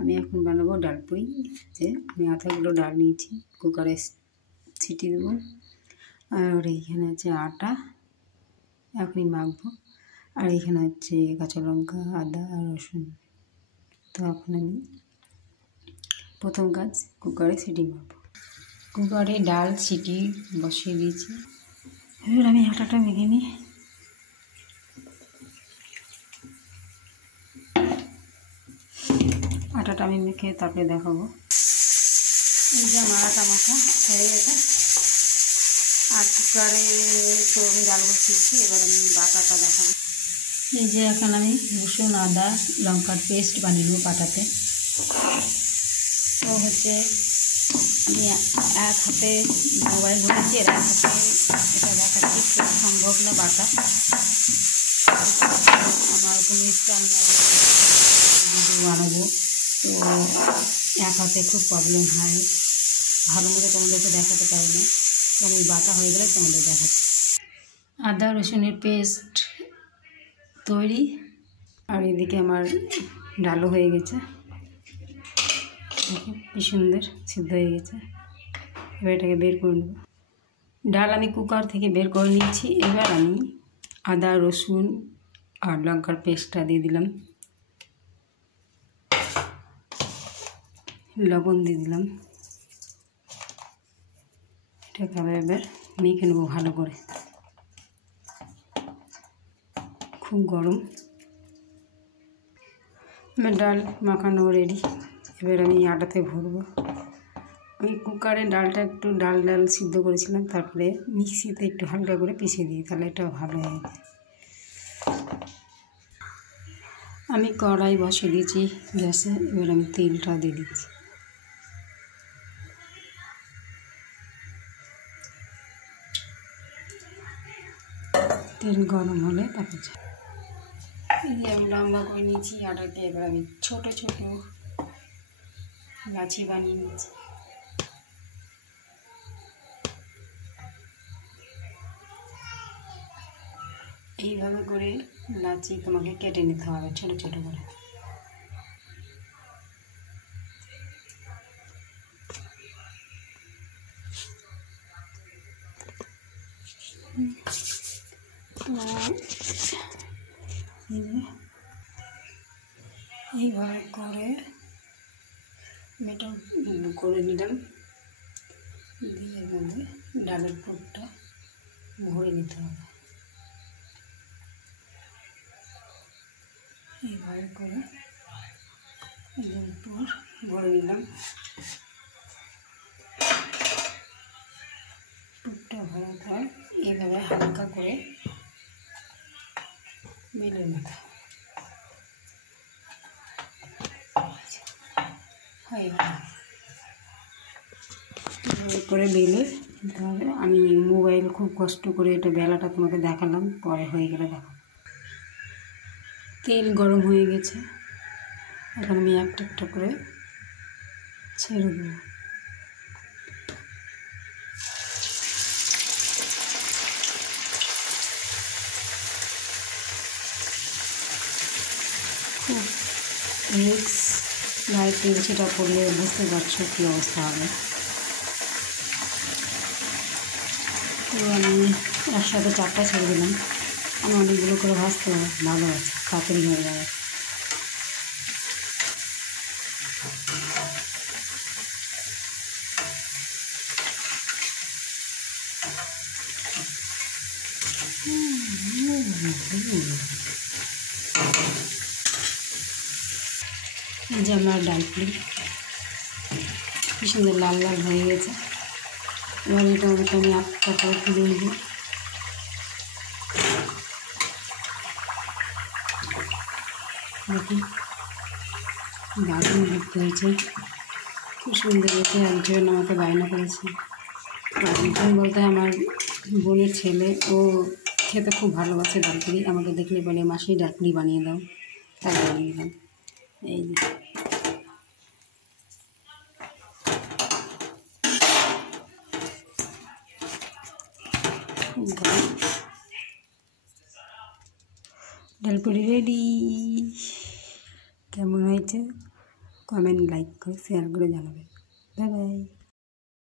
আমি এখন বানাবো ডাল পুরি। যে আমি আধা কিলো ডাল নিয়েছি, কুকারে সিটি দেবো। আর এইখানে আছে আটা, এখনই মাখবো। আর এইখানে হচ্ছে কাঁচা লঙ্কা, আদা আর রসুন। তো এখন আমি প্রথম কাজ কুকারে সিটি মারবো। কুকারে ডাল সিটি বসিয়ে দিয়েছি। এবার আমি আটাটা মেখে নিই। আটাটা আমি মেখে তারপরে দেখাবো। এই যে আমার আটা মাখা হয়ে গেছে। আর কুকারে তো আমি ডাল বসিয়েছি, এবার আমি বাটাটা দেখাবো। এই যে এখন আমি রসুন, আদা, লঙ্কার পেস্ট বানিয়ে নেবো পাটাতে। তো হচ্ছে আমি এক হাতে মোবাইল ধরেছি, আর এক হাতে এটা দেখাচ্ছি। খুব সম্ভব না বাটা, আমার কোনো স্টাইল না ভিডিও বানাবো, তো এক হাতে খুব প্রবলেম হয়, ভালো মতো তোমাদেরকে দেখাতে পারি না। তো আমি বাটা হয়ে গেলে তোমাদের দেখাচ্ছি। আদা রসুনের পেস্ট তৈরি, আর এদিকে আমার ডালও হয়ে গেছে। কি সুন্দর সিদ্ধ হয়ে গেছে। এবার এটাকে বের করে নেব। ডাল আমি কুকার থেকে বের করে নিচ্ছি। এবার আমি আদা রসুন আর লঙ্কার পেস্টটা দিয়ে দিলাম, লবণ দিয়ে দিলাম। এটাকে এবার মেখে নেবো ভালো করে। খুব গরম। আমার ডাল মাখানো রেডি। এবার আমি আটাতে ভরবো। আমি কুকারে ডালটা একটু ডাল সিদ্ধ করেছিলাম, তারপরে মিক্সিতে একটু হালকা করে পিষে দিই, তাহলে এটা ভালো হয়ে যায়। আমি কড়াই বসিয়ে দিয়েছি গ্যাসে। এবার আমি তেলটা দিয়ে দিচ্ছি। তেল গরম হলে তারপর এই যে আমি লম্বা করে নিয়েছি আটাকে। এবার আমি ছোট ছোট লাচি বানিয়ে নিচ্ছি। এইভাবে করে লাচি তোমাকে কেটে নিতে হবে ছোট ছোট করে। এইভাবে করে মেটা করে নিলাম, দিয়ে এর মধ্যে ডালের পুরটা ভরে নিতে হবে। এইভাবে করে ডালের পুর ভরে নিলাম। পুরটা ভরার পর এইভাবে হালকা করে মেলে নিতে হবে। এভাবে করে বেলে নিতে হবে। আমি মোবাইল খুব কষ্ট করে এটা বেলাটা তোমাকে দেখালাম, পরে হয়ে গেলে দেখো। তেল গরম হয়ে গেছে, এখন আমি একটা একটা করে ছেড়ে দেবো। খুব রিক্স, গায়ে তেল সেটা পড়লে বুঝতে পারছো কী অবস্থা হবে। তো আমি একসাথে 4টা ছেড়ে দিলাম। আমি অনেকগুলো করে ভাজতে হবে, ভালো আছে, তাড়াতাড়ি হয়ে যাবে। এই যে আমার ডাল পুরি কি সুন্দর লাল লাল হয়ে গেছে। এবার এটা আমি একটা করে তুলে নেব। দেখুন দারুণ দেখতে হয়েছে, খুব সুন্দর হয়েছে। একজন আমাকে বায়না করেছে, একজন বলতে আমার বোনের ছেলে, ও খেতে খুব ভালোবাসে ডাল পুরি। আমাকে দেখলে বলে মাসি ডাল পুরি বানিয়ে দাও, তাই বানিয়ে দিলাম। এই যে ডাল পুরি রেডি। কেমন হয়েছে কমেন্ট লাইক করে শেয়ার করে জানাবেন। Bye bye.